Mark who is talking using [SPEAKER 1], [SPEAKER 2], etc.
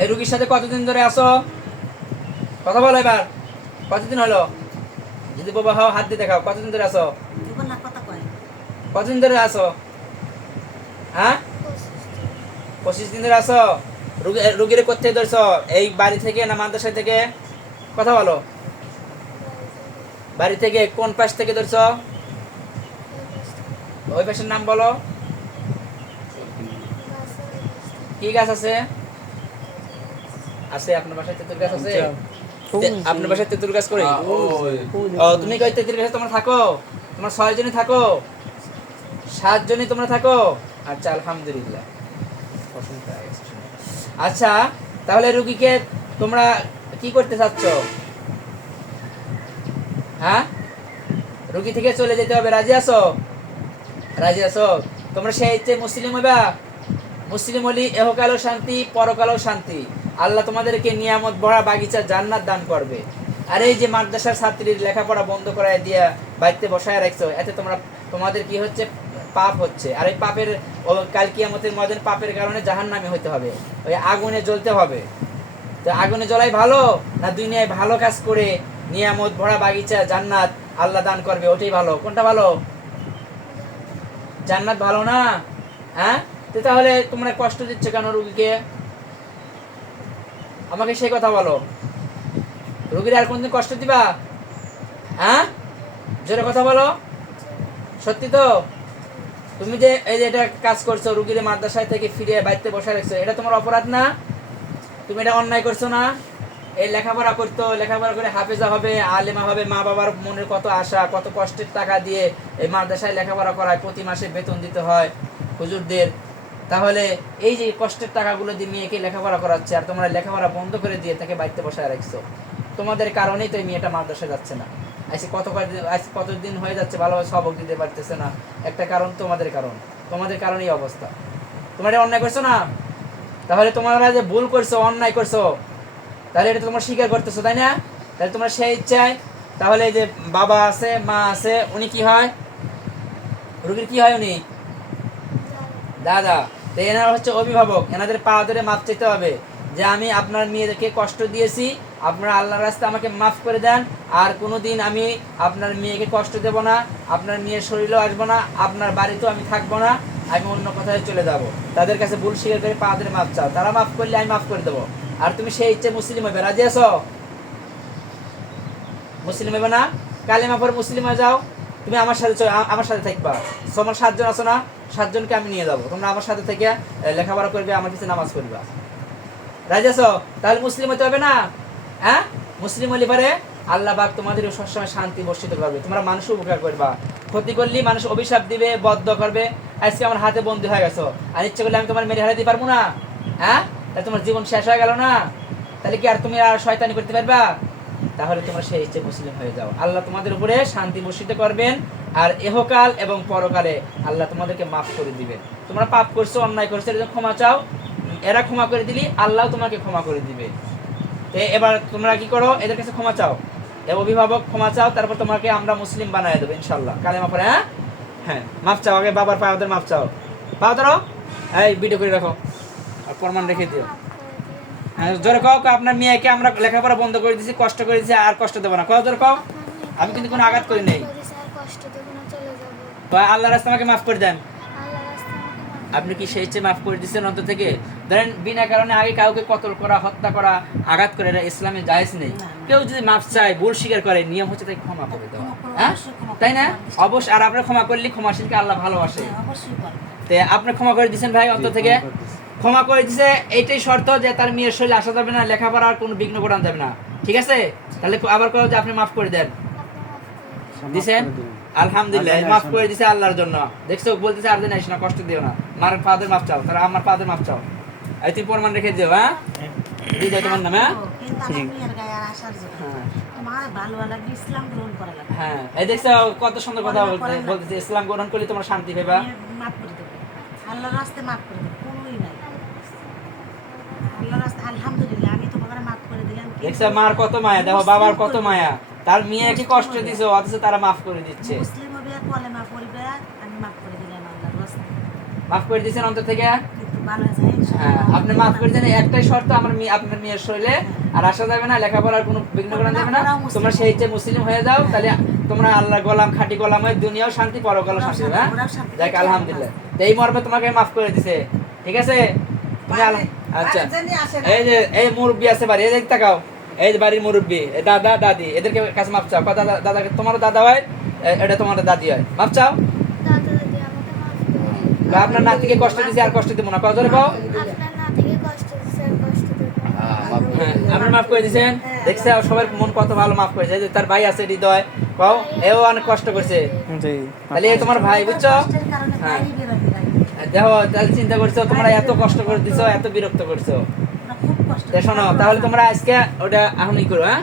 [SPEAKER 1] এই রুগীর সাথে কতদিন ধরে আসো কথা বলো এবার। কতদিন হলো? যদি বাবা হও, হাত দিয়ে দেখাও। কতদিন ধরে আসো কতদিন ধরে আসো হ্যাঁ? পঁচিশ দিন ধরে আসো রুগী রুগীর কোথেকে ধরছো? এই বাড়ি থেকে না মাদ্রাসা থেকে? কথা বলো। বাড়ি থেকে কোন পাশ থেকে ধরছো? ওই পাশের নাম বলো। কি গাছ আছে? আছে আপনার বাসায় তেঁতুল গাছ আছে? আপনার বাসায় তেঁতুল গাছ করে ও তুমি কই তেঁতুল গাছে তোমরা থাকো? তোমার ছয় জনই থাকো? সাত জনই তোমরা থাকো? আচ্ছা আলহামদুলিল্লাহ। হয়ে। আচ্ছা তাহলে রুগীকে তোমরা কি করতে চাচ্ছ? হ্যাঁ? রুগী থেকে চলে যেতে হবে রাজি আছো? রাজি আছো? তোমরা সেই ইচ্ছে মুসলিম মুসলিম হলি এহকালও শান্তি পরকালও শান্তি। আল্লাহ তোমাদেরকে নিয়ামত, ভরা বাগিচা জান্নাত দান করবে। আর এই যে মাদ্রাসার ছাত্রীর লেখাপড়া বন্ধ করায় দিয়া বাড়িতে বসায় রাখছো, এতে তোমরা তোমাদের কি হচ্ছে? পাপ হচ্ছে। আর এই পাপের, ও কাল কিয়ামতের পাপের কারণে জাহান নামে হতে হবে। ওই আগুনে জ্বলতে হবে। তো আগুনে জ্বলাই ভালো না দুনিয়ায় ভালো কাজ করে নিয়ামত, ভরা বাগিচা, জান্নাত আল্লাহ দান করবে? ওটাই ভালো। কোনটা ভালো? জান্নাত ভালো না? হ্যাঁ? তো তাহলে তোমরা কষ্ট দিচ্ছ কেন রুগীকে? আমাকে সেই কথা বলো। রুগীর আর কোনদিন কষ্ট দিবা? হ্যাঁ? জোরে কথা বলো। সত্যি তো? তুমি যে এই যে এটা কাজ করছ, রুগীর মাদ্রাসায় থেকে ফিরে বাড়িতে বসে রাখছো, এটা তোমার অপরাধ না? তুমি এটা অন্যায় করছ না? এই লেখাপড়া করতো, লেখাপড়া করে হাফেজা হবে, আলেমা হবে মা বাবার মনের কত আশা, কত কষ্টের টাকা দিয়ে এই মাদ্রাসায় লেখাপড়া করায় প্রতি মাসে বেতন দিতে হয় হুজুরদের। তাহলে এই যে কষ্টের টাকাগুলো দিয়ে মেয়েকে লেখাপড়া করাচ্ছে আর তোমরা লেখাপড়া বন্ধ করে দিয়ে তাকে বাড়িতে বসায় রাখছো, তোমাদের কারণেই তো এই মেয়েটা মাদ্রাসায় যাচ্ছে না। আজকে কত আজ কতদিন হয়ে যাচ্ছে ভালোভাবে সবক দিতে পারতেছে না। একটা কারণ তোমাদের কারণ। তোমাদের কারণেই অবস্থা। তোমরা অন্যায় করছ না? তাহলে তোমরা যে ভুল করছ, অন্যায় করছ, তাহলে এটা তোমরা স্বীকার করতেছো, তাই না? তাহলে তোমরা সেই ইচ্ছায়, তাহলে যে বাবা আছে, মা আছে, উনি কি হয়? রুগীর কি হয় উনি? দাদা, তো এনারা হচ্ছে অভিভাবক, এনাদের পা ধরে মাপ চাইতে হবে যে আমি আপনার মেয়েদেরকে কষ্ট দিয়েছি, আপনারা আল্লাহর রাস্তা আমাকে মাফ করে দেন, আর কোনো দিন আমি আপনার মেয়েকে কষ্ট দেব না, আপনার মেয়ের শরীরেও আসব না, আপনার বাড়িতেও আমি থাকব না, আমি অন্য কোথায় চলে যাব। তাদের কাছে ভুল স্বীকার করে পা ধরে মাপ চাও, তারা মাফ করলে আমি মাফ করে দেবো। আর তুমি সেই ইচ্ছে মুসলিম হবে রাজি আছো? মুসলিম হবে না? কালিমা পরে মুসলিম হয়ে যাও। তুমি আমার সাথে আমার সাথে থাকবা। তোমার সাতজন আছো না, সাতজনকে আমি নিয়ে যাব। তোমরা আমার সাথে থেকে লেখাপড়া করবে, আমার কিছু নামাজ পড়বা। রাজি আছো? তাহলে মুসলিম হতে হবে না? হ্যাঁ? মুসলিম হলে পারে আল্লাহ বাক তোমাদের সবসময় শান্তি বর্ষিত করবে। তোমরা মানুষ উপকার করবা। ক্ষতি করলে মানুষ অভিশাপ দিবে, বদ্ধ করবে। আজকে আমার হাতে বন্দি হয়ে গেছো। আর ইচ্ছে করলে আমি তোমার মেরে হারাতে পারব না। হ্যাঁ? তাহলে তোমার জীবন শেষ হয়ে গেল না? তাহলে কি আর তুমি আর শয়তানি করতে পারবা? তাহলে তোমরা সেই ইচ্ছে মুসলিম হয়ে যাও। আল্লাহ তোমাদের উপরে শান্তি বর্ষিত করবেন আর এহকাল এবং পরকালে আল্লাহ তোমাদেরকে মাফ করে দিবেন। তোমরা পাপ করছ, অন্যায় করছ এর জন্য ক্ষমা চাও। এরা ক্ষমা করে দিলি, আল্লাহ তোমাকে ক্ষমা করে দিবে। তো এবার তোমরা কি করো? এদের কাছে ক্ষমা চাও। এ অভিভাবক, ক্ষমা চাও, তারপর তোমাকে আমরা মুসলিম বানায় দেবো ইনশাল্লাহ কালেমা পরে হ্যাঁ? হ্যাঁ মাফ চাও, আগে বাবার পাওয়াদের মাফ চাও। পাও ধরো। এই ভিডিও করে রাখো। আর প্রমাণ রেখে দিও। জোরে কও আপনার মেয়েকে আমরা লেখাপড়া বন্ধ করে দিয়েছি কষ্ট করে দিয়েছি আর কষ্ট দেবো না। কও জোরে কও। আমি কিন্তু কোনো আঘাত করি নাই।
[SPEAKER 2] কষ্ট দেবো না চলে যাব
[SPEAKER 1] তো আল্লাহ রাস্তা আমাকে মাফ করে দেন। আপনি কি সেই ইচ্ছে মাফ করে দিচ্ছেন অন্তর থেকে? ধরেন বিনা কারণে আগে কাউকে কতল করা হত্যা করা আঘাত করে এটা ইসলামে জায়েজ নেই। কেউ যদি মাফ চায় ভুল স্বীকার করে নিয়ম হচ্ছে তাই ক্ষমা করে দেওয়া। হ্যাঁ। তাই না? অবশ্য আর আপনার ক্ষমা করলে ক্ষমাশীলকে আল্লাহ ভালোবাসে।
[SPEAKER 3] হ্যাঁ, অবশ্যই করো।
[SPEAKER 1] তে আপনি ক্ষমা করে দিচ্ছেন ভাই অন্তর থেকে? ক্ষমা করে দিছে এইটাই শর্ত যে তার মেয়ের শরীরে আসা যাবে না লেখাপড়া আর কোনো বিঘ্ন ঘটানো যাবে না। ঠিক আছে? তাহলে আবার কেউ যে আপনি মাফ করে দেন। দিছেন? আলহামদুলিল্লাহ মাফ করে দিছে আল্লাহর জন্য। দেখছ বলতেছে আর দিন আইস না কষ্ট দিও না। মার ফাদের মাফ চাও তারা আমার ফাদের মাফ চাও। এই তুই প্রমাণ রেখে দিও হ্যাঁ? দিয়ে দাও তোমার নামে হ্যাঁ? হ্যাঁ।
[SPEAKER 3] তোমার ভালো লাগবে ইসলাম গ্রহণ করা লাগবে।
[SPEAKER 1] হ্যাঁ। এই দেখছ কত সুন্দর কথা বলতে বলতেছে ইসলাম গ্রহণ করলে তোমার শান্তি পাইবা
[SPEAKER 3] মাফ করে দেবো। আল্লাহর রাস্তায় মাফ করে দেবো কোনোই নাই আল্লাহর রাস্তায় আলহামদুলিল্লাহ আমি তোমাকে মাফ করে দিলাম কিন্তু
[SPEAKER 1] দেখছ মার কত মায়া দেখো বাবার কত মায়া। তার মেয়েকে কষ্ট দিছো অথচ তারা মাফ করে দিচ্ছে।
[SPEAKER 3] মুসলিম হবে কলেমা পড়বে আমি মাফ করে দিলাম আল্লাহর রাস্তায়।
[SPEAKER 1] মাফ করে দিয়েছেন অন্তর থেকে?
[SPEAKER 3] কিন্তু ভালো আছে ইনশাআল্লাহ।
[SPEAKER 1] হ্যাঁ আপনি মাফ করে দেন একটাই শর্ত আমার মেয়ে আপনার মেয়ের শরীরে আর আসা যাবে না লেখাপড়ার কোনো বিঘ্ন করা যাবে না। তোমরা সেই যে মুসলিম হয়ে যাও তাহলে তোমরা আল্লাহ গোলাম খাঁটি গোলাম হয়ে দুনিয়াও শান্তি পরকালও শান্তি হ্যাঁ। যাক আলহামদুলিল্লাহ। এই মর্মে তোমাকে মাফ করে দিছে। ঠিক আছে? তুমি আচ্ছা। এই যে এই মুরব্বী আছে বাড়ি এই যে তাকাও। এই যে বাড়ির মুরব্বী এই দাদা দাদি এদেরকে কাছে মাপ চাও। দাদা দাদাকে তোমারও দাদা হয়? এটা তোমার দাদি হয়। মাপ চাও?
[SPEAKER 2] দাদা দাদি
[SPEAKER 1] আপনার নাতিকে কষ্ট দিছে আর কষ্ট দিব না? কত জোরে কও।
[SPEAKER 2] আপনার নাতিকে কষ্ট দিচ্ছে আর কষ্ট দেবো না।
[SPEAKER 1] হ্যাঁ, আপনি মাফ করে দিয়েছেন দেখছে সবার মন কত ভালো মাফ করেছে। যে তার ভাই আছে হৃদয় কও এও অনেক কষ্ট করছে। তাহলে তোমার ভাই বুঝছ? হ্যাঁ। দেখো তাহলে চিন্তা করছ তোমরা এত কষ্ট করে দিছো এত বিরক্ত করছ। শোনো তাহলে তোমরা আজকে ওটা আহনি করো হ্যাঁ?